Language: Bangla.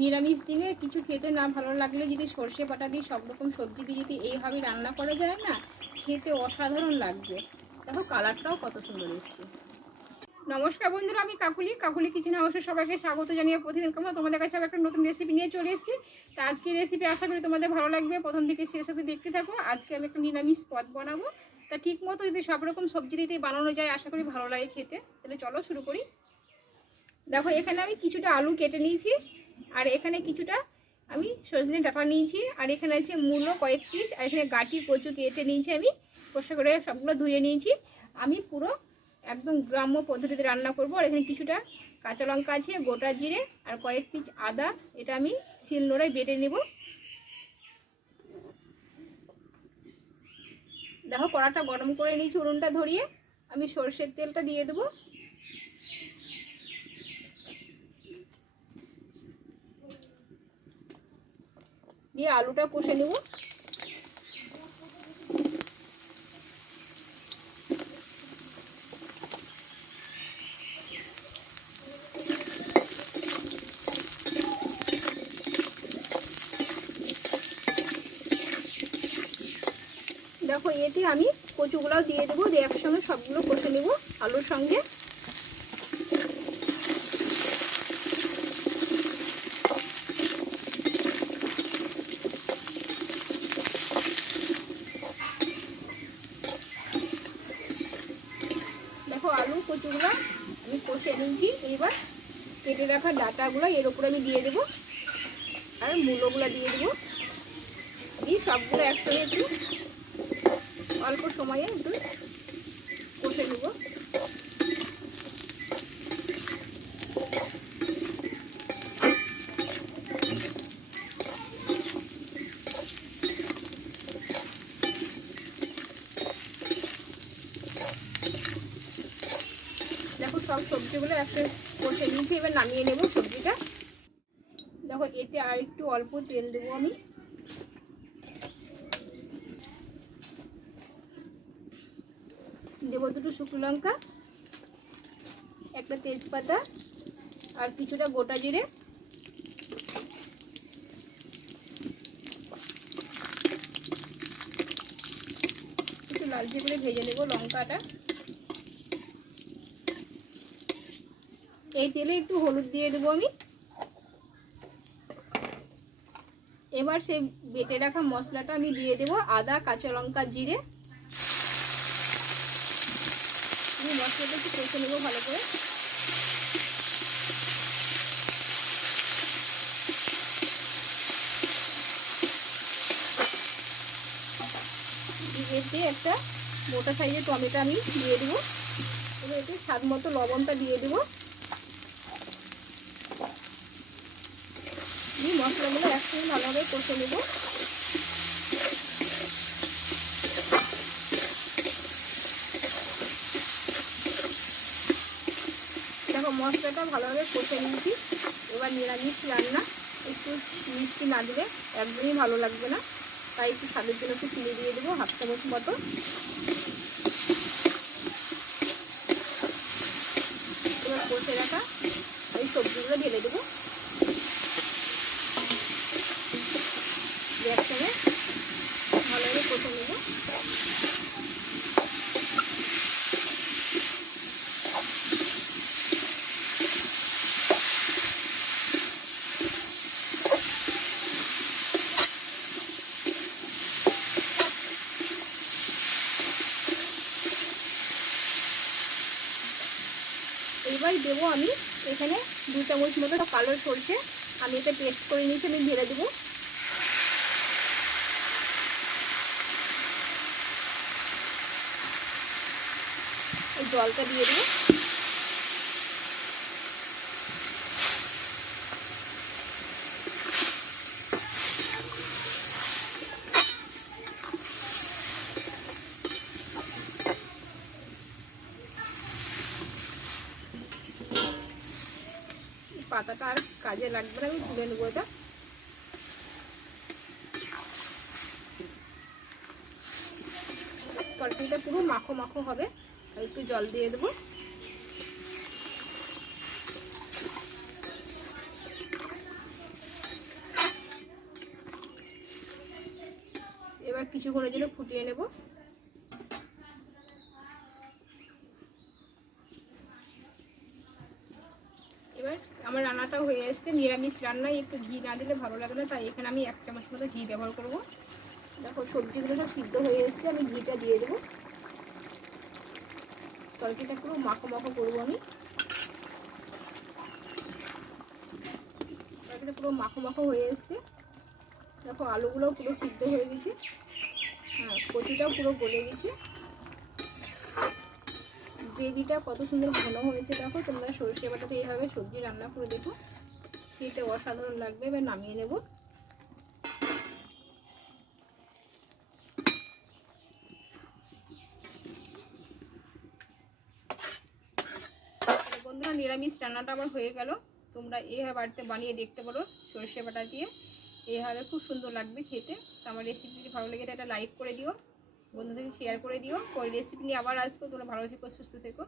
নিরামিষ দিনে কিছু খেতে না ভালো লাগলে যদি সর্ষে বাটা দিয়ে সব রকম সবজি দিয়ে যদি এইভাবে রান্না করা যায় না, খেতে অসাধারণ লাগবে। দেখো কালারটাও কত সুন্দর এসছে। নমস্কার বন্ধুরা, আমি কাকুলি কিচেন হাউসে সবাইকে স্বাগত জানিয়ে প্রতিদিন তোমাদের কাছে একটা নতুন রেসিপি নিয়ে চলে এসেছি। তা আজকে রেসিপি আশা করি তোমাদের ভালো লাগবে, প্রথম থেকে শেষ অবধি দেখতে থাকো। আজকে আমি একটা নিরামিষ পদ বানাবো। তা ঠিক মতো যদি সব রকম সবজি দিয়ে বানানো যায় আশা করি ভালো লাগে খেতে। তাহলে চলো শুরু করি। দেখো এখানে আমি কিছুটা আলু কেটে নিয়েছি, আর এখানে কিছুটা আমি সজনে ডাঁটা নিয়েছি, আর এখানে আছে মূলো কয়েক পিস, আর এখানে গাঁটি কচু কেটে নিয়েছি। আমি পরিষ্কার করে সবগুলো ধুয়ে নিয়েছি। আমি পুরো একদম গ্রাম্য পদ্ধতিতে রান্না করব। আর এখানে কিছুটা কাঁচা লঙ্কা আছে, গোটা জিরে আর কয়েক পিস আদা, এটা আমি শিলনোড়ায় বেটে নেব। দেখো কড়াটা গরম করে নিয়েছি, উনুনটা ধরিয়ে আমি সরষের তেলটা দিয়ে দেবো। দিয়ে আলুটা কষে নেব। দেখো এতে আমি কচুগুলাও দিয়ে দেবো, দিয়ে একসঙ্গে সবগুলো কষে নেব আলুর সঙ্গে। দেখো আলু কচুগুলো আমি কষে নিয়েছি। এইবার কেটে রাখা ডাঁটাগুলো এর উপরে আমি দিয়ে দেবো, আর মূলোগুলো দিয়ে দেবো। দিয়ে সবগুলো একসঙ্গে একটু অল্প সময়ে একটু কষে নেব। দেখো সব সবজিগুলো একসাথে কষে নিয়েছি, এবার নামিয়ে নেব সবজিটা। দেখো এতে আর একটু অল্প তেল দেবো আমি। দেবো দুটো শুকনো লঙ্কা, একটা তেজপাতা আর কিছুটা গোটা জিরে। একটু লালচে করে ভেজে নেব লঙ্কাটা। এই তেলে একটু হলুদ দিয়ে দেবো আমি। এবার সেই বেটে রাখা মশলাটা আমি দিয়ে দেবো, আদা কাঁচা লঙ্কা জিরে। আমি মশলাটা একটু কষে নেবো ভালো করে। এতে একটা মোটা সাইজের টমেটো আমি দিয়ে দেবো। এবার এতে স্বাদ মতো লবণটা দিয়ে দেবো। দিয়ে মশলাগুলো একসঙ্গে ভালোভাবে কষে নেব। দেখো মশলাটা ভালোভাবে কষে নিয়েছি। এবার নিরামিষ রান্না, একটু মিষ্টি না দিলে একদমই ভালো লাগবে না, তাই একটু স্বাদের জন্য একটু চিনি দিয়ে দেবো, হাফ চামচ মতো। এবার কষে রাখা এই সবজিগুলো ঢেলে দেবো। একসঙ্গে ভালোভাবে কষে নেব। এইবার দেবো আমি এখানে 2 চামচ মতো কালো সরষে, আমি এটা পেস্ট করে নিয়েছি, আমি ঢেলে দেবো। এই জলটা দিয়ে দেবো। পাতাটা আর কাজে লাগবে না, আমি তুলে নেবো এটা। তরকারিটা পুরো মাখো মাখো হবে, আর একটু জল দিয়ে দেবো। কিছুক্ষণের জন্য ফুটিয়ে নেব। এবার আমার রান্নাটাও হয়ে এসছে। নিরামিষ রান্নায় একটু ঘি না দিলে ভালো লাগে না, তাই এখানে আমি 1 চামচ মতো ঘি ব্যবহার করব। দেখো সবজিগুলো সব সিদ্ধ হয়ে এসছে, আমি ঘিটা দিয়ে দেবো। তরকারিটা পুরো মাখো মাখো করবো আমি। তরকারিটা পুরো মাখো মাখো হয়ে এসছে। দেখো আলুগুলোও পুরো সিদ্ধ হয়ে গেছে, হ্যাঁ কচুটাও পুরো গলে গেছে। গ্রেভিটা কত সুন্দর ঘন হয়েছে দেখো। তোমরা সরষে বাটাতে এইভাবে সবজি রান্না করে দেখো, খেতে অসাধারণ লাগবে। এবার নামিয়ে নেব। বন্ধুরা নিরামিষ রান্নাটা আমার হয়ে গেল। তোমরা এইভাবে বাড়িতে বানিয়ে দেখতে পারো সরষে বাটা দিয়ে, এইভাবে খুব সুন্দর লাগবে খেতে। তো আমার রেসিপি যদি ভালো লেগে থাকে একটা লাইক করে দিও, বন্ধুদেরকে শেয়ার করে দিও। পরে রেসিপি নিয়ে আবার আসবো। তোমরা ভালো থেকো, সুস্থ থেকো।